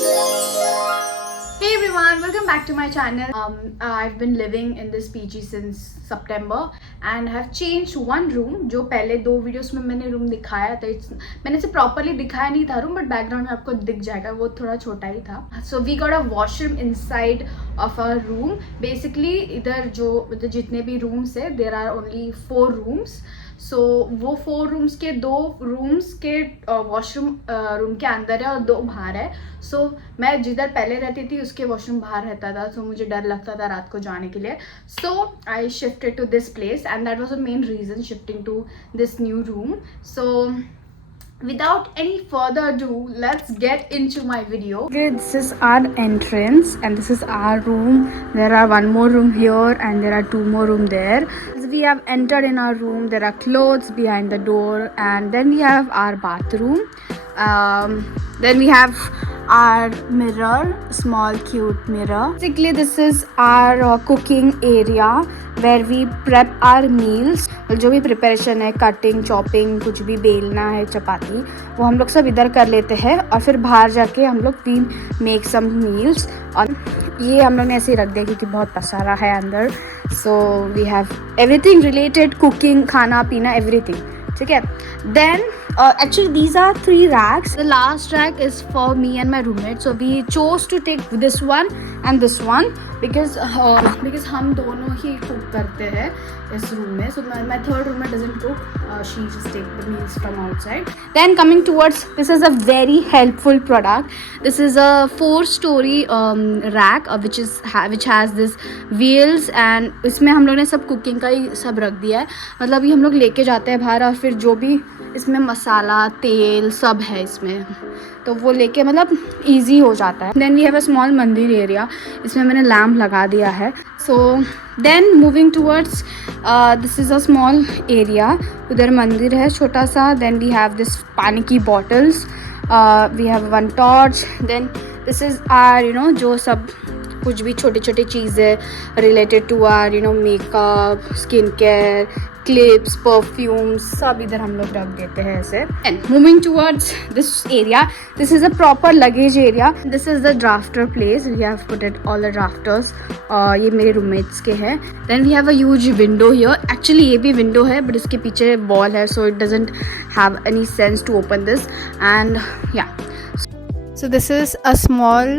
Hey everyone, welcome back to my channel. I've been living in this PG since September and have changed one room. जो पहले 2 वीडियोस में मैंने रूम दिखाया था, मैंने इसे प्रॉपरली दिखाया नहीं था रूम, बट बैकग्राउंड में आपको दिख जाएगा, वो थोड़ा छोटा ही था. So we got a washroom inside of our room. Basically इधर जो जितने भी रूम्स है, there are only 4 rooms. सो वो 4 रूम्स के 2 रूम्स के वॉशरूम रूम के अंदर है और 2 बाहर है. सो मैं जिधर पहले रहती थी उसके वॉशरूम बाहर रहता था, सो मुझे डर लगता था रात को जाने के लिए. So I shifted to this place and that was the main reason shifting to this new room. So without any further ado, let's get into my video. Okay, this is our entrance and this is our room. There are one more room here and there are 2 more room there. As we have entered in our room, there are clothes behind the door and then we have our bathroom. Then we have our mirror, small cute mirror. Basically this is our cooking area where we prep our meals. जो भी प्रिपरेशन है, cutting, chopping, कुछ भी बेलना है, चपाती, वो हम लोग सब इधर कर लेते हैं और फिर बाहर जाके हम लोग वी मेक सम मील्स. और ये हम लोग ने ऐसे ही रख दिया क्योंकि बहुत पसारा है अंदर. So we have everything related cooking, खाना पीना, एवरीथिंग. ठीक है. Then actually these are 3 racks. The last rack is for me and my roommate, so we chose to take this one and this one because हम दोनों ही cook करते हैं इस रूम में. So my third roommate doesn't cook, she just take the meals from outside. Then coming towards, this is a very helpful product. This is a 4-story rack which has this wheels and इसमें हम लोग ने सब कुकिंग का ही सब रख दिया है. मतलब ये हम लोग लेके जाते हैं बाहर और फिर जो भी इसमें मसाला, तेल सब है इसमें, तो वो लेके मतलब इजी हो जाता है. Then we have a small mandir area, इसमें मैंने लैम्प लगा दिया है. So then moving towards, this is a small area, उधर मंदिर है छोटा सा. देन वी हैव दिस पानी की bottles, we have 1 torch. Then this is आर जो सब कुछ भी छोटी छोटी चीज़ें रिलेटेड टू आर makeup, skin care, clips, perfumes, सब इधर हम लोग रख देते हैं ऐसे. And moving towards this area, this is a proper luggage area. This is the drafter place, we have put it all the drafters. ये मेरे रूममेट्स के हैं. Then we have a huge window here. Actually ये भी window है but इसके पीछे wall है, so it doesn't have any sense to open this. And yeah, so this is a small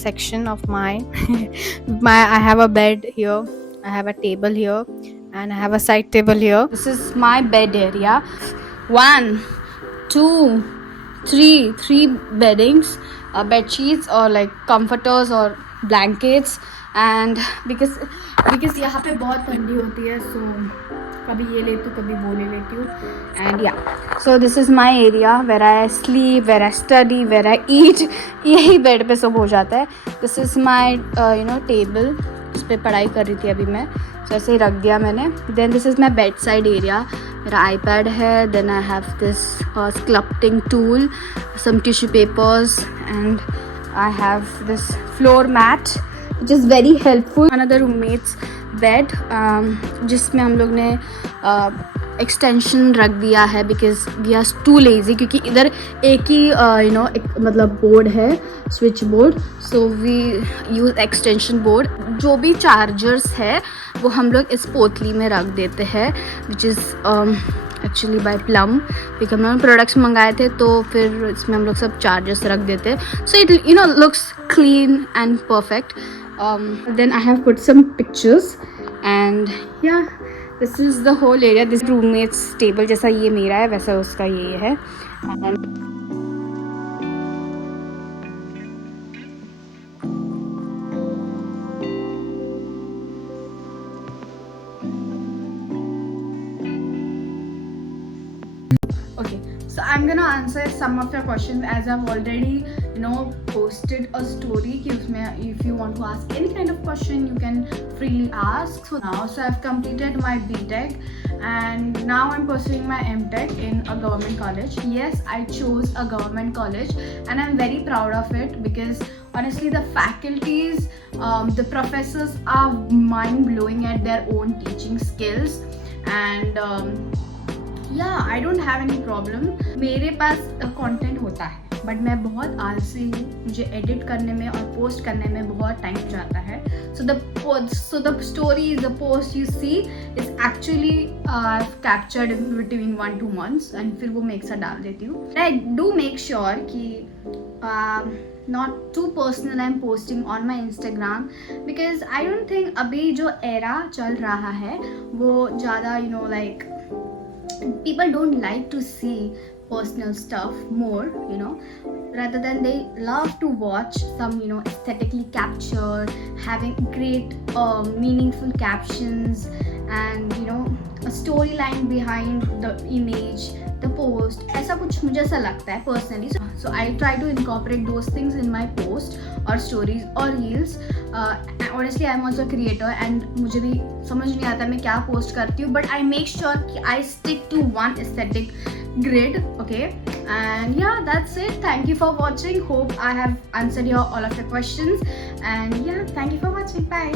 section of mine. I have a bed here, I have a table here and I have a side table here. This is my bed area. 1 2 3 beddings, bed sheets or like comforters or blankets. And because यहाँ पे बहुत ठंडी होती है, so कभी ये लेती हूँ, कभी वो ले लेती हूँ. And yeah, so this is my area where I sleep, where I study, where I eat. यही बेड पे सब हो जाता है. दिस इज़ माई टेबल, इस पर पढ़ाई कर रही थी अभी मैं, so ऐसे ही रख दिया मैंने. Then this is my bed side area, मेरा आईपैड है. Then I have this sculpting tool, some tissue papers and I have this floor mat which is very helpful. Another roommate's bed, जिसमें हम लोग ने एक्सटेंशन रख दिया है because we are too lazy, क्योंकि इधर एक ही एक मतलब बोर्ड है, switch board. So we use extension board. जो भी चार्जर्स है वो हम लोग इस पोतली में रख देते हैं, which is actually by plum. क्योंकि हम लोग प्रोडक्ट्स मंगाए थे तो फिर इसमें हम लोग सब चार्जर्स रख देते हैं. So it looks clean and perfect. Then I have put some pictures and yeah, this is the whole area. This roommate's table, जैसा ये मेरा है वैसा उसका ये है. Okay, so I'm gonna answer some of your questions as I've already posted a story कि उसमें if you want to ask any kind of question you can freely ask. So I've completed my BTech and now I'm pursuing my MTech in a government college. Yes, I chose a government college and I'm very proud of it because honestly the faculties, the professors are mind-blowing at their own teaching skills and yeah, I don't have any problem. मेरे पास content होता है, बट मैं बहुत आलसी हूँ, मुझे एडिट करने में और पोस्ट करने में बहुत टाइम जाता है. So the story, the post you see is actually captured between 1-2 months and फिर वो मैं एक साथ डाल देती हूँ. आई डू मेक श्योर कि not too personal I'm posting on my Instagram because I don't think अभी जो era चल रहा है वो ज़्यादा like people don't like to see personal stuff more, rather than they love to watch some aesthetically captured, having great meaningful captions and a storyline behind the image, the post. ऐसा कुछ मुझे ऐसा लगता है personally. So I try to incorporate those things in my post or stories or reels. Honestly I'm also a creator and मुझे भी समझ नहीं आता मैं क्या post करती हूँ, but I make sure कि I stick to one aesthetic grid. Okay, and yeah, that's it. Thank you for watching. Hope I have answered all of your questions, and yeah, thank you for watching. Bye.